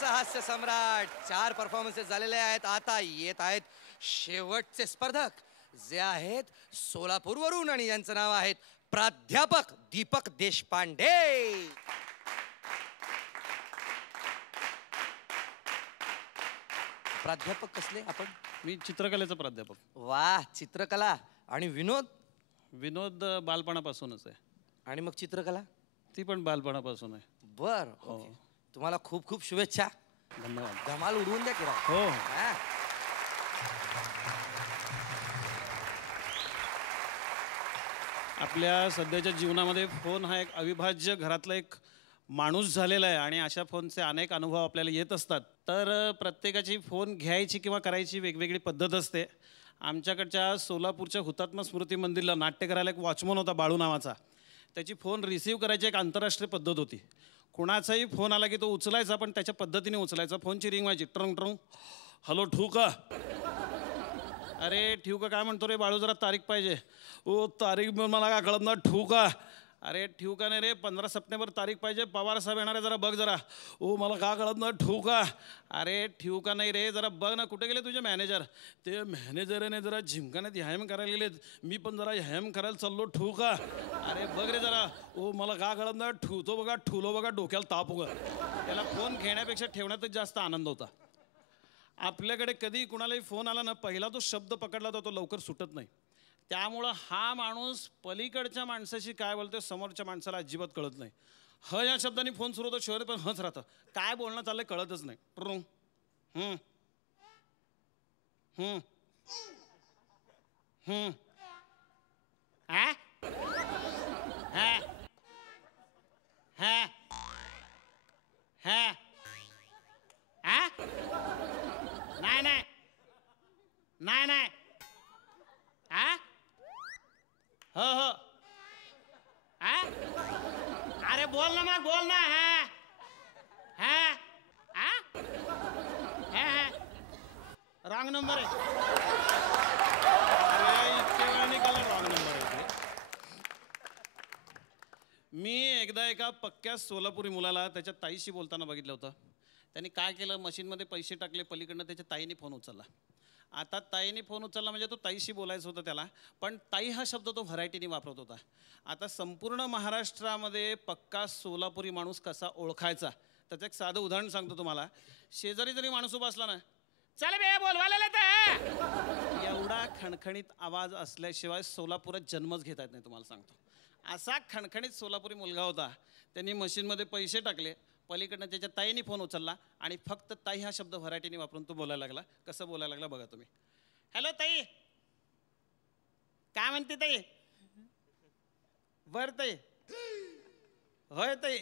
असा हास्य सम्राट 4 परफॉर्मन्सेस झालेले आहेत. आता येत आहेत शेवटचे स्पर्धक जे आहेत सोलापूरवरून आणि यांचं नाव आहे प्राध्यापक दीपक देशपांडे. प्राध्यापक कसले आपण? मी चित्रकलेचा प्राध्यापक. वा, चित्रकला. आणि विनोद? विनोद बालपणापासूनच आहे. आणि मग चित्रकला? ती पण बालपणापासून आहे. बर, ओके. तुम्हाला खूप खूप शुभेच्छा. धन्यवाद. धमाल उडवून द्या किरा. हो. आपल्या सध्याच्या जीवनामध्ये फोन हा एक अविभाज्य घरातला एक माणूस झालेला आहे आणि अशा फोनचे अनेक अनुभव आपल्याला येत असतात. तर प्रत्येकाची फोन घ्यायची किंवा करायची वेगवेगळी पद्धत असते. आमच्याकडच्या सोलापूरच्या हुतात्मा स्मृती मंदिरला नाट्यकराला एक वॉचमन होता बाळू नावाचा. त्याची फोन रिसीव्ह करायची एक आंतरराष्ट्रीय पद्धत होती. कुणाचाही फोन आला की तो उचलायचा, पण त्याच्या पद्धतीने उचलायचा. फोनची रिंग व्हायची, ट्रंग ट्रंग. हॅलो, ठेवू का? अरे ठेवू का काय म्हणतो रे बाळू, जरा तारीख पाहिजे. ओ तारीख मला काय कळत ना, ठेवू का? अरे ठेवू का नाही रे, 15 सप्टेंबर तारीख पाहिजे, पवार साहेब येणार आहे, जरा बघ जरा. ओ मला का कळत ना, ठेवू का? अरे ठेवू का नाही रे, जरा बघ ना, कुठे गेले तुझे मॅनेजर? ते मॅनेजरने जरा जिमखान्यात व्यायाम करायला गेलेत, मी पण जरा व्यायाम करायला चाललो, ठेवू का? अरे बघ रे जरा. ओ मला का कळत ना, ठेवतो बघा, ठेवलो बघा, डोक्याला ताप उगा. त्याला फोन घेण्यापेक्षा ठेवण्यातच जास्त आनंद होता. आपल्याकडे कधी कुणालाही फोन आला ना, पहिला तो शब्द पकडला तर तो लवकर सुटत नाही. त्यामुळं हा माणूस पलीकडच्या माणसाशी काय बोलतोय समोरच्या माणसाला अजिबात कळत नाही. ह या शब्दाने फोन सुरू होतो, शहर पण हच राहतं. काय बोलणं चाललंय कळतच नाही. ट्रुंग हम्म हम्म हम्म हा हा हा हा हा नाही नाही नाही नाही हा हो हो हा अरे बोल ना मग, बोल ना. हा हा हा हा हा रॉंग नंबर आहे. अरे इतक्या वेळा निघाला रॉंग नंबर आहे. मी एकदा एका पक्क्या सोलापुरी मुलाला त्याच्या ताईशी बोलताना बघितलं होतं. त्यांनी काय केलं, मशीनमध्ये पैसे टाकले, पलीकडनं त्याच्या ताईने फोन उचलला. आता ताईने फोन उचलला म्हणजे तो ताईशी बोलायचं होतं त्याला, पण ताई हा शब्द तो व्हरायटीने वापरत होता. आता संपूर्ण महाराष्ट्रामध्ये पक्का सोलापुरी माणूस कसा ओळखायचा त्याचं एक साधं उदाहरण सांगतो तुम्हाला. शेजारी जरी माणूस उभा असला ना, चल बे बोलवायला तर, एवढा खणखणीत आवाज असल्याशिवाय सोलापुरात जन्मच घेता येत नाही तुम्हाला सांगतो. असा खणखणीत सोलापुरी मुलगा होता. त्यांनी मशीनमध्ये पैसे टाकले, पलीकडनं त्याच्या ताईने फोन उचलला आणि फक्त ताई हा शब्द व्हरायटीने वापरून तो बोलायला लागला. कसं बोलायला लागला बघा तुम्ही. हॅलो ताई, काय म्हणते ताई? बर ताई, होय ताई,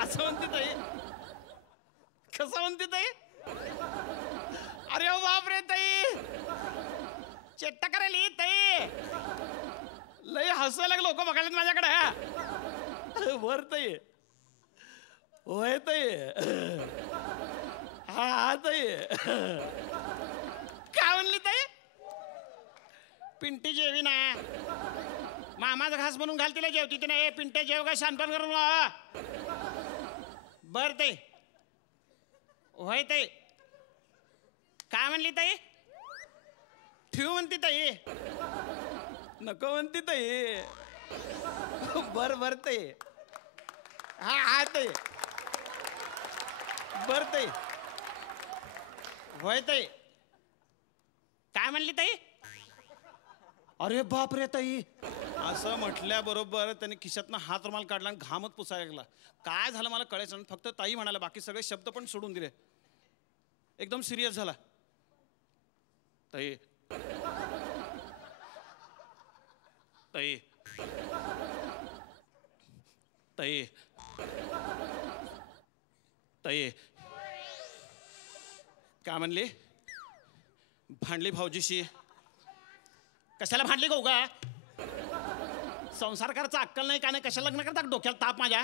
असं म्हणते ताई. कसं म्हणते ताई? अरे बाप रे ताई, चेट्टा करायला ताई, लय हसायला लागलो लोक बघायला माझ्याकडे. बर ताई, होय ताई, हा हा ताई. काय म्हणली ताई? पिंटी जेवी ना, मामाचा घास बनवून घाल तिला, जेवती ती नाही. पिंट्या जेव का शानपण करून. बर ताई, होय ताई. काय म्हणली ताई? ठेवू म्हणती ताई, नको म्हणती ताई. बर बर ताई, हा हा ताई, बर ताई, होय ताई. काय म्हणली ताई? अरे बाप रे ताई. असं म्हटल्याबरोबर त्याने खिशातनं हात रुमाल काढला आणि घामच पुसायला लागला. काय झालं मला कळायचं नाही, फक्त ताई म्हणाला, बाकी सगळे शब्द पण सोडून दिले. एकदम सिरियस झाला. ताई ताई ताई ताई. काय म्हणली? भांडली भाऊजीशी. कशाला भांडली गो का? संसार करायचा अक्कल नाही का नाही, कशाला लग्न करता डोक्याला ताप माझ्या.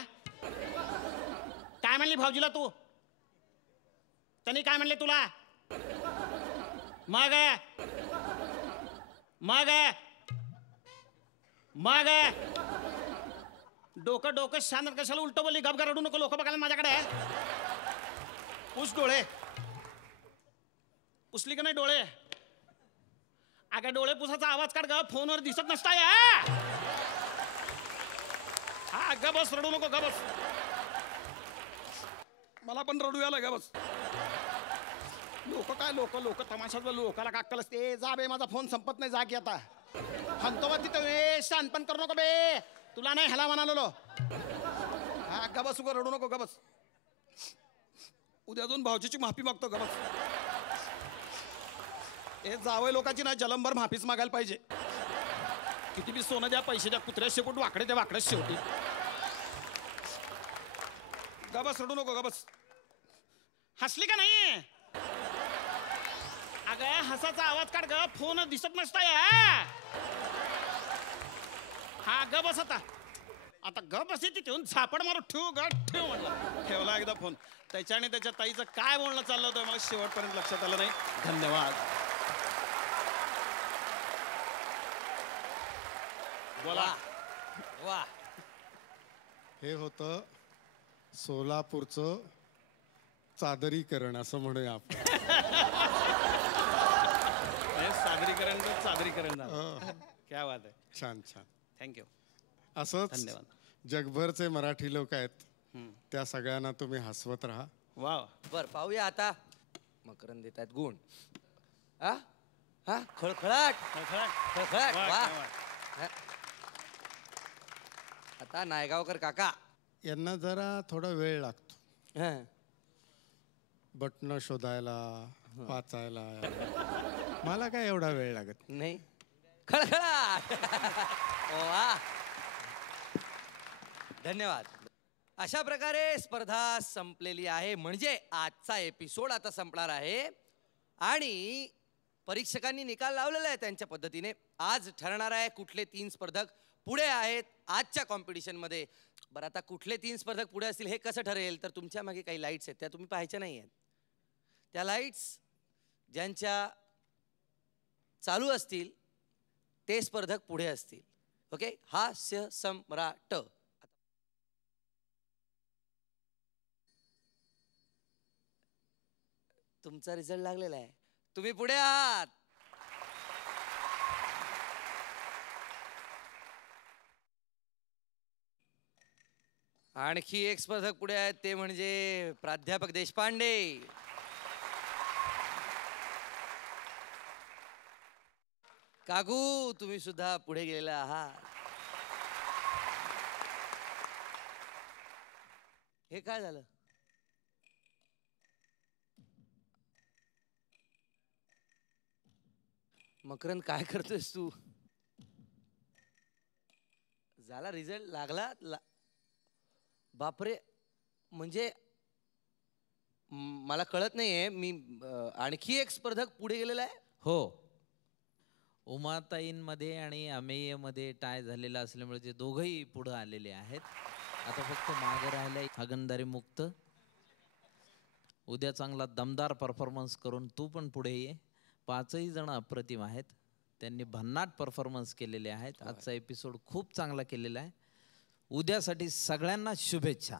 काय म्हणली भाऊजीला तू? त्यांनी काय म्हणले तुला? मग मग मग डोकं डोकं शांत, कशाला उलटं बोलली? गप रडू नको, लोक बघायला माझ्याकडे. पुस डोळे. पुसली का नाही डोळे? अगं डोळे पुसाचा आवाज काढ ग, फोनवर दिसत नसताय. हा ग बस, रडू नको, ग बस. मला पण रडू यायला, ग बस. लोक तमाशातलं लोकाला का अक्कल असते. जा बे, माझा फोन संपत नाही, जा की आता. हंतो बा तिथं बे, शानपण करू नको बे. तुला नाही ह्याला म्हणालो. हा ग बस, रडू नको, ग बस. उद्या अजून भाऊजीची माफी मागतो, ग बस. हे जावय लोकांची ना जलंभर माफीच मागायला पाहिजे. किती बी सोनं द्या, पैसे द्या, कुत्र्या शेपूट वाकडे त्या वाकड्याच शेवटी. गबस, रडू नको, गबस. हसली का नाही? अगं हसाचा आवाज काढ ग, फोन दिसत नसताय. हा ग बस आता. आता ग बस ठेवून झापड मारू. ठेवू ग, ठेव म्हटलं. ठेवला एकदा फोन. त्याच्या आणि त्याच्या ताईचं काय बोलणं चाललं होतं मला शेवटपर्यंत लक्षात आलं नाही. धन्यवाद. बोला. वा. हे होतं सोलापूरचं चादरीकरण असं म्हणूया आपण. सादरीकरण तर सादरीकरण झालं. क्या बात आहे. छान छान. थँक्यू. असंच धन्यवाद. जगभरचे मराठी लोक आहेत, त्या सगळ्यांना तुम्ही हसवत राहा. वा. बर, पाहूया आता. मकरंद देत आहेत गुण. हा खळखळाट. खळखळाट. वा. आता नायगावकर काका. यांना जरा थोडा वेळ लागतो हं. बटणं शोधायला, वाचायला. मला काय एवढा वेळ लागत नाही. खळखळाट. वा. धन्यवाद. अशा प्रकारे स्पर्धा संपलेली आहे. म्हणजे आजचा एपिसोड आता संपणार आहे आणि परीक्षकांनी निकाल लावलेला आहे त्यांच्या पद्धतीने. आज ठरणार आहे कुठले 3 स्पर्धक पुढे आहेत आजच्या कॉम्पिटिशन मध्ये. बरं, आता कुठले 3 स्पर्धक पुढे असतील हे कसं ठरेल? तर तुमच्या मागे काही लाईट्स आहेत, त्या तुम्ही पाहायच्या नाही आहेत. त्या लाईट्स ज्यांच्या चालू असतील ते स्पर्धक पुढे असतील. ओके. हास्य सम्राट. तुमचा रिझल्ट लागलेला आहे, तुम्ही पुढे आहात. आणखी एक स्पर्धक पुढे आहेत, ते म्हणजे प्राध्यापक देशपांडे. काकू, तुम्ही सुद्धा पुढे गेलेला आहात. हे काय झालं? मकरंद, काय करतोयस तू? झाला रिझल्ट लागला. बापरे, म्हणजे मला कळत नाहीये. मी आणखी एक स्पर्धक पुढे गेलेला आहे. हो, उमाताईंमध्ये आणि अमेयमध्ये टाय झालेला असल्यामुळे ते दोघंही पुढे आलेले आहेत. आता फक्त मागे राहिलाय हागणदारी मुक्त. उद्या चांगला दमदार परफॉर्मन्स करून तू पण पुढे ये. 5ही जण अप्रतिम आहेत, त्यांनी भन्नाट परफॉर्मन्स केलेले आहेत. आजचा एपिसोड खूप चांगला केलेला आहे. उद्यासाठी सगळ्यांना शुभेच्छा.